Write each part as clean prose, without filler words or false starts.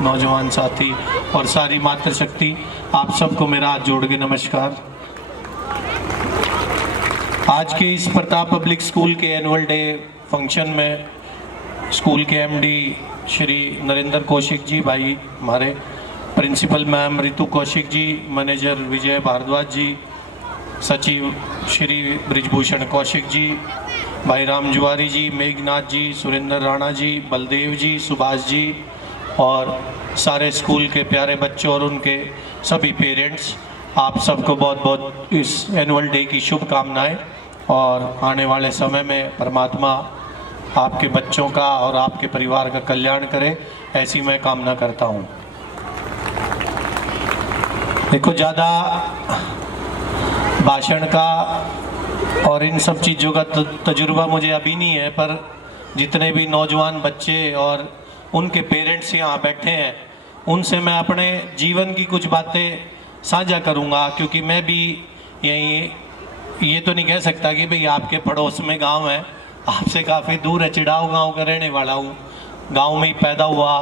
नौजवान साथी और सारी मातृशक्ति, आप सबको मेरा हाथ जोड़ के नमस्कार। आज के इस प्रताप पब्लिक स्कूल के एनुअल डे फंक्शन में स्कूल के एमडी श्री नरेंद्र कौशिक जी भाई, हमारे principal ma'am Ritu Kaushik ji, manager विजय भारद्वाज जी, सचिव श्री ब्रिजभूषण कौशिक जी, भाई राम जुआरी जी, मेघनाथ जी, सुरेंद्र राणा जी, बलदेव जी, सुभाष जी और सारे स्कूल के प्यारे बच्चों और उनके सभी पेरेंट्स, आप सबको बहुत बहुत इस एनुअल डे की शुभकामनाएं। और आने वाले समय में परमात्मा आपके बच्चों का और आपके परिवार का कल्याण करे, ऐसी मैं कामना करता हूँ। देखो, ज़्यादा भाषण का और इन सब चीज़ों का तजुर्बा मुझे अभी नहीं है, पर जितने भी नौजवान बच्चे और उनके पेरेंट्स यहाँ बैठे हैं, उनसे मैं अपने जीवन की कुछ बातें साझा करूँगा, क्योंकि मैं भी यहीं, ये तो नहीं कह सकता कि भाई आपके पड़ोस में गांव है, आपसे काफ़ी दूर है, चिड़ाव गांव का रहने वाला हूँ। गांव में ही पैदा हुआ,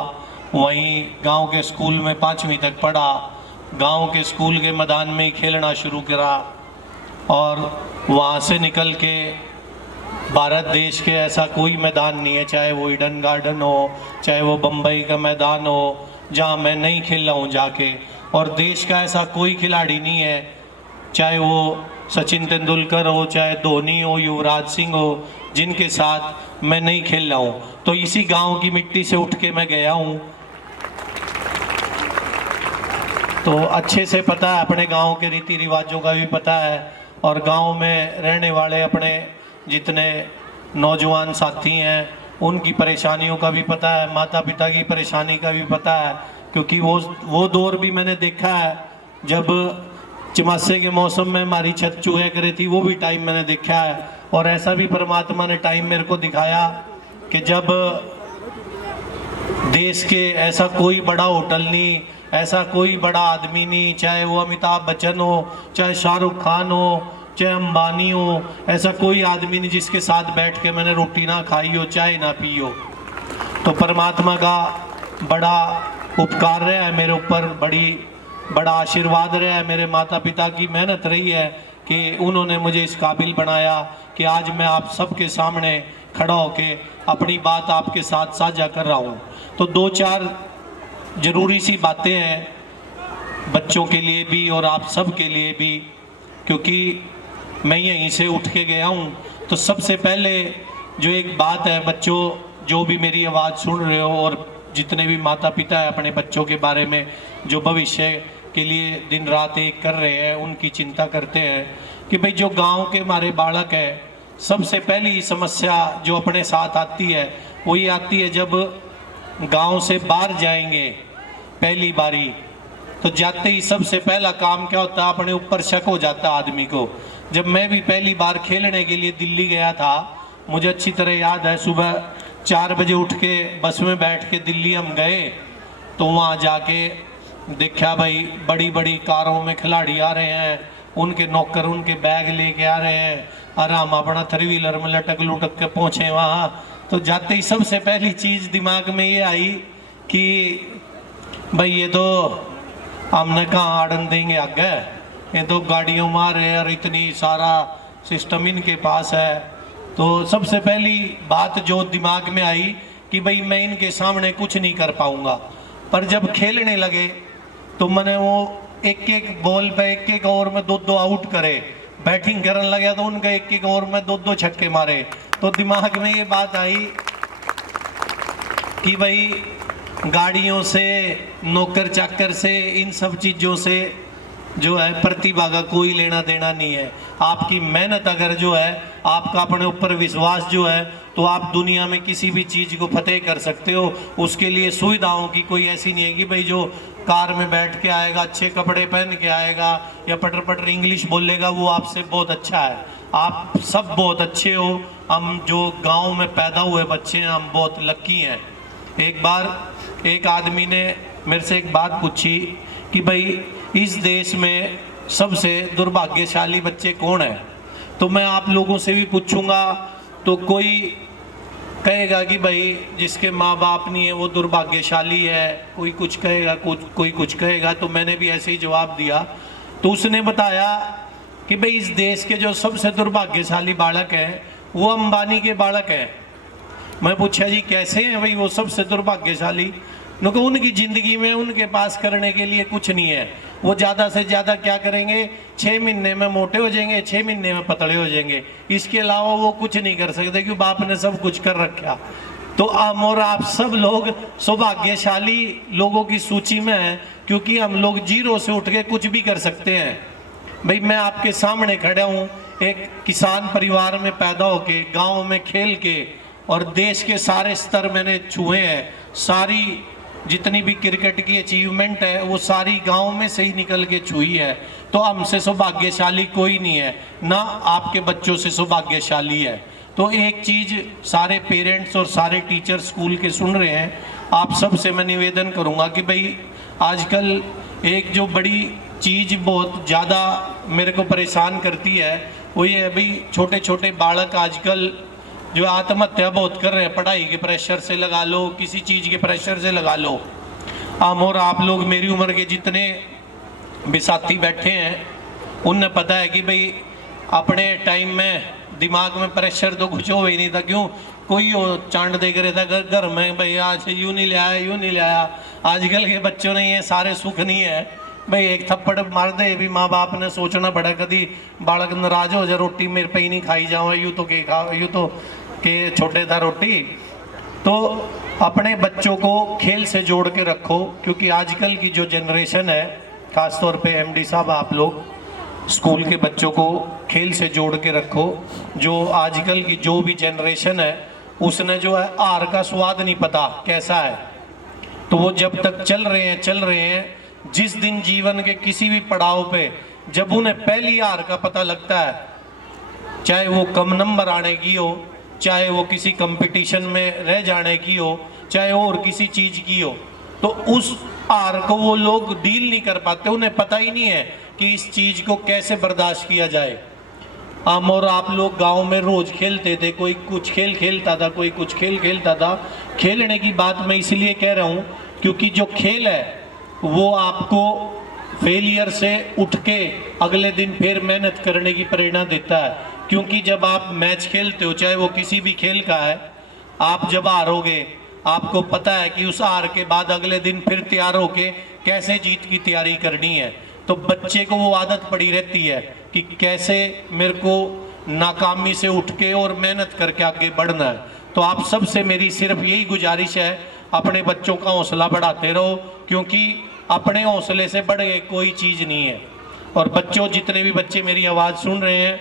वहीं गांव के स्कूल में 5वीं तक पढ़ा, गांव के स्कूल के मैदान में ही खेलना शुरू करा और वहाँ से निकल के भारत देश के ऐसा कोई मैदान नहीं है, चाहे वो ईडन गार्डन हो, चाहे वो बम्बई का मैदान हो, जहाँ मैं नहीं खेला हूँ जाके। और देश का ऐसा कोई खिलाड़ी नहीं है, चाहे वो सचिन तेंदुलकर हो, चाहे धोनी हो, युवराज सिंह हो, जिनके साथ मैं नहीं खेल रहा हूँ। तो इसी गांव की मिट्टी से उठ के मैं गया हूँ, तो अच्छे से पता है, अपने गांव के रीति रिवाजों का भी पता है, और गांव में रहने वाले अपने जितने नौजवान साथी हैं उनकी परेशानियों का भी पता है, माता पिता की परेशानी का भी पता है, क्योंकि वो दौर भी मैंने देखा है जब चमासे के मौसम में हमारी छत चूहे करे थी, वो भी टाइम मैंने देखा है। और ऐसा भी परमात्मा ने टाइम मेरे को दिखाया कि जब देश के ऐसा कोई बड़ा होटल नहीं, ऐसा कोई बड़ा आदमी नहीं, चाहे वो अमिताभ बच्चन हो, चाहे शाहरुख खान हो, चाहे अंबानी हो, ऐसा कोई आदमी नहीं जिसके साथ बैठ के मैंने रोटी ना खाई हो, चाय ना पी हो। तो परमात्मा का बड़ा उपकार रहा है मेरे ऊपर, बड़ा आशीर्वाद रहा है, मेरे माता पिता की मेहनत रही है कि उन्होंने मुझे इस काबिल बनाया कि आज मैं आप सबके सामने खड़ा होके अपनी बात आपके साथ साझा कर रहा हूँ। तो 2-4 ज़रूरी सी बातें हैं बच्चों के लिए भी और आप सब के लिए भी, क्योंकि मैं यहीं से उठ के गया हूँ। तो सबसे पहले जो एक बात है, बच्चों जो भी मेरी आवाज़ सुन रहे हो और जितने भी माता पिता है अपने बच्चों के बारे में जो भविष्य के लिए दिन रात एक कर रहे हैं, उनकी चिंता करते हैं कि भाई जो गांव के हमारे बालक है, सबसे पहली समस्या जो अपने साथ आती है वो ये आती है, जब गांव से बाहर जाएंगे पहली बारी, तो जाते ही सबसे पहला काम क्या होता है, अपने ऊपर शक हो जाता है आदमी को। जब मैं भी पहली बार खेलने के लिए दिल्ली गया था, मुझे अच्छी तरह याद है, सुबह 4 बजे उठ के बस में बैठ के दिल्ली हम गए, तो वहाँ जाके देखा भाई बड़ी बड़ी कारों में खिलाड़ी आ रहे हैं, उनके नौकर उनके बैग लेके आ रहे हैं, और हम अपना 3 व्हीलर में लटक लुटक के पहुँचे वहाँ। तो जाते ही सबसे पहली चीज़ दिमाग में ये आई कि भाई ये तो हमने कहाँ आड़न देंगे आगे, ये तो गाड़ियों मार रहे हैं और इतनी सारा सिस्टम इनके पास है। तो सबसे पहली बात जो दिमाग में आई कि भाई मैं इनके सामने कुछ नहीं कर पाऊंगा। पर जब खेलने लगे तो मैंने वो एक बॉल पे एक ओवर में 2-2 आउट करे, बैटिंग करने लगा तो उनका एक ओवर में 2-2 छक्के मारे। तो दिमाग में ये बात आई कि भाई गाड़ियों से, नौकर चाकर से, इन सब चीज़ों से जो है प्रतिभा का कोई लेना देना नहीं है। आपकी मेहनत अगर जो है, आपका अपने ऊपर विश्वास जो है, तो आप दुनिया में किसी भी चीज़ को फतेह कर सकते हो। उसके लिए सुविधाओं की कोई ऐसी नहीं है कि भाई जो कार में बैठ के आएगा, अच्छे कपड़े पहन के आएगा या पटर पटर इंग्लिश बोलेगा, वो आपसे बहुत अच्छा है। आप सब बहुत अच्छे हो। हम जो गांव में पैदा हुए बच्चे हैं, हम बहुत लकी हैं। एक बार एक आदमी ने मेरे से एक बात पूछी कि भाई इस देश में सबसे दुर्भाग्यशाली बच्चे कौन हैं। तो मैं आप लोगों से भी पूछूंगा, तो कोई कहेगा कि भाई जिसके माँ बाप नहीं है वो दुर्भाग्यशाली है, कोई कुछ कहेगा, कोई कुछ कहेगा। तो मैंने भी ऐसे ही जवाब दिया। तो उसने बताया कि भाई इस देश के जो सबसे दुर्भाग्यशाली बालक हैं वो अंबानी के बालक हैं। मैं पूछा जी कैसे हैं भाई वो सबसे दुर्भाग्यशाली? क्योंकि उनकी ज़िंदगी में उनके पास करने के लिए कुछ नहीं है। वो ज़्यादा से ज़्यादा क्या करेंगे, 6 महीने में मोटे हो जाएंगे, 6 महीने में पतले हो जाएंगे, इसके अलावा वो कुछ नहीं कर सकते क्योंकि बाप ने सब कुछ कर रखा। तो हम और आप सब लोग सौभाग्यशाली लोगों की सूची में हैं क्योंकि हम लोग जीरो से उठ के कुछ भी कर सकते हैं। भाई मैं आपके सामने खड़ा हूँ, एक किसान परिवार में पैदा होके, गाँव में खेल के, और देश के सारे स्तर मैंने छुए हैं। सारी जितनी भी क्रिकेट की अचीवमेंट है वो सारी गांव में से ही निकल के छुई है। तो हमसे सौभाग्यशाली कोई नहीं है, ना आपके बच्चों से सौभाग्यशाली है। तो एक चीज़ सारे पेरेंट्स और सारे टीचर स्कूल के सुन रहे हैं, आप सब से मैं निवेदन करूंगा कि भाई आजकल एक जो बड़ी चीज़ बहुत ज़्यादा मेरे को परेशान करती है वो ये है भाई, छोटे छोटे बालक आजकल जो आत्महत्या बहुत कर रहे हैं, पढ़ाई के प्रेशर से लगा लो, किसी चीज़ के प्रेशर से लगा लो। हम और आप लोग मेरी उम्र के जितने भी साथी बैठे हैं उन्हें पता है कि भाई अपने टाइम में दिमाग में प्रेशर तो कुछ हो ही नहीं था। क्यों? कोई हो चांद देख रहे था घर में, भाई आज यूँ नहीं ले आया, यूँ नहीं ले आया। आजकल के बच्चों ने ये सारे सुख नहीं है भाई, एक थप्पड़ मार दे भी माँ बाप ने सोचना पड़ा कभी बालक नाराज हो जाए, रोटी मेरे पे ही नहीं खाई जाओ, यूँ तो के खा, यूँ तो के छोटे था रोटी। तो अपने बच्चों को खेल से जोड़ के रखो क्योंकि आजकल की जो जनरेशन है, खासतौर पे एमडी साहब आप लोग स्कूल के बच्चों को खेल से जोड़ के रखो। जो आजकल की जो भी जनरेशन है उसने जो है हार का स्वाद नहीं पता कैसा है। तो वो जब तक चल रहे हैं, जिस दिन जीवन के किसी भी पड़ाव पे जब उन्हें पहली हार का पता लगता है, चाहे वो कम नंबर आने की हो, चाहे वो किसी कंपटीशन में रह जाने की हो, चाहे और किसी चीज़ की हो, तो उस हार को वो लोग डील नहीं कर पाते। उन्हें पता ही नहीं है कि इस चीज़ को कैसे बर्दाश्त किया जाए। हम और आप लोग गांव में रोज़ खेलते थे, कोई कुछ खेल खेलता था, कोई कुछ खेल खेलता था। खेलने की बात मैं इसलिए कह रहा हूँ क्योंकि जो खेल है वो आपको फेलियर से उठ के अगले दिन फिर मेहनत करने की प्रेरणा देता है। क्योंकि जब आप मैच खेलते हो, चाहे वो किसी भी खेल का है, आप जब हारोगे आपको पता है कि उस हार के बाद अगले दिन फिर तैयार होके कैसे जीत की तैयारी करनी है। तो बच्चे को वो आदत पड़ी रहती है कि कैसे मेरे को नाकामी से उठ के और मेहनत करके आगे बढ़ना है। तो आप सब से मेरी सिर्फ यही गुजारिश है, अपने बच्चों का हौसला बढ़ाते रहो क्योंकि अपने हौसले से बढ़ के कोई चीज़ नहीं है। और बच्चों, जितने भी बच्चे मेरी आवाज़ सुन रहे हैं,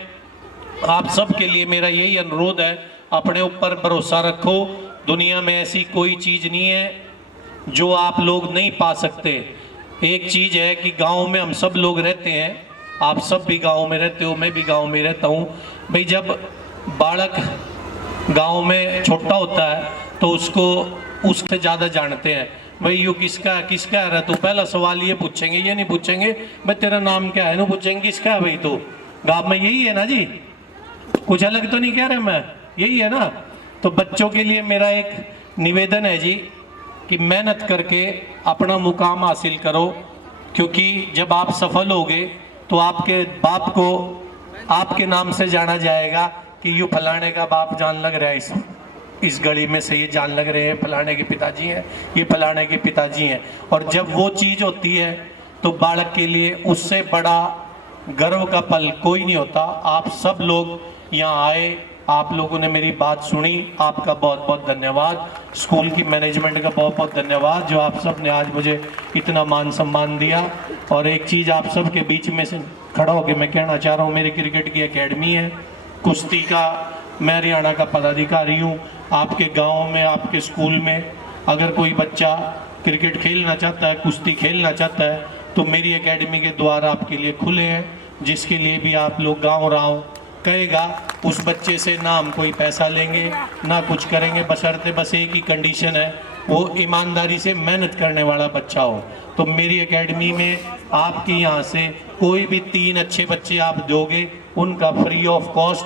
आप सब के लिए मेरा यही अनुरोध है, अपने ऊपर भरोसा रखो। दुनिया में ऐसी कोई चीज़ नहीं है जो आप लोग नहीं पा सकते। एक चीज़ है कि गांव में हम सब लोग रहते हैं, आप सब भी गांव में रहते हो, मैं भी गांव में रहता हूं। भाई जब बालक गांव में छोटा होता है तो उसको उससे ज़्यादा जानते हैं। भाई यू किसका है, तो पहला सवाल ये पूछेंगे, ये नहीं पूछेंगे भाई तेरा नाम क्या है, ना पूछेंगे किसका है भाई, तो गाँव में यही है ना जी, कुछ अलग तो नहीं कह रहे मैं, यही है ना। तो बच्चों के लिए मेरा एक निवेदन है जी कि मेहनत करके अपना मुकाम हासिल करो क्योंकि जब आप सफल होगे तो आपके बाप को आपके नाम से जाना जाएगा कि यू फलाने का बाप जान लग रहा है, इस गली में से ये जान लग रहे हैं, फलाने के पिताजी हैं, ये फलाने के पिताजी हैं। और जब वो चीज़ होती है तो बालक के लिए उससे बड़ा गर्व का पल कोई नहीं होता। आप सब लोग यहाँ आए, आप लोगों ने मेरी बात सुनी, आपका बहुत बहुत धन्यवाद। स्कूल की मैनेजमेंट का बहुत बहुत धन्यवाद जो आप सब ने आज मुझे इतना मान सम्मान दिया। और एक चीज़ आप सब के बीच में से खड़ा होकर मैं कहना चाह रहा हूँ, मेरी क्रिकेट की एकेडमी है, कुश्ती का मैं हरियाणा का पदाधिकारी हूँ। आपके गाँव में, आपके स्कूल में अगर कोई बच्चा क्रिकेट खेलना चाहता है, कुश्ती खेलना चाहता है, तो मेरी एकेडमी के द्वार आपके लिए खुले हैं। जिसके लिए भी आप लोग गाँव कहेगा, उस बच्चे से ना हम कोई पैसा लेंगे ना कुछ करेंगे, बशर्ते बस एक ही कंडीशन है, वो ईमानदारी से मेहनत करने वाला बच्चा हो। तो मेरी एकेडमी में आपके यहाँ से कोई भी 3 अच्छे बच्चे आप दोगे, उनका फ्री ऑफ कॉस्ट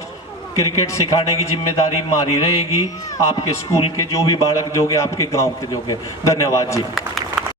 क्रिकेट सिखाने की जिम्मेदारी हमारी रहेगी, आपके स्कूल के जो भी बालक जोगे, आपके गांव के जोगे। धन्यवाद जी।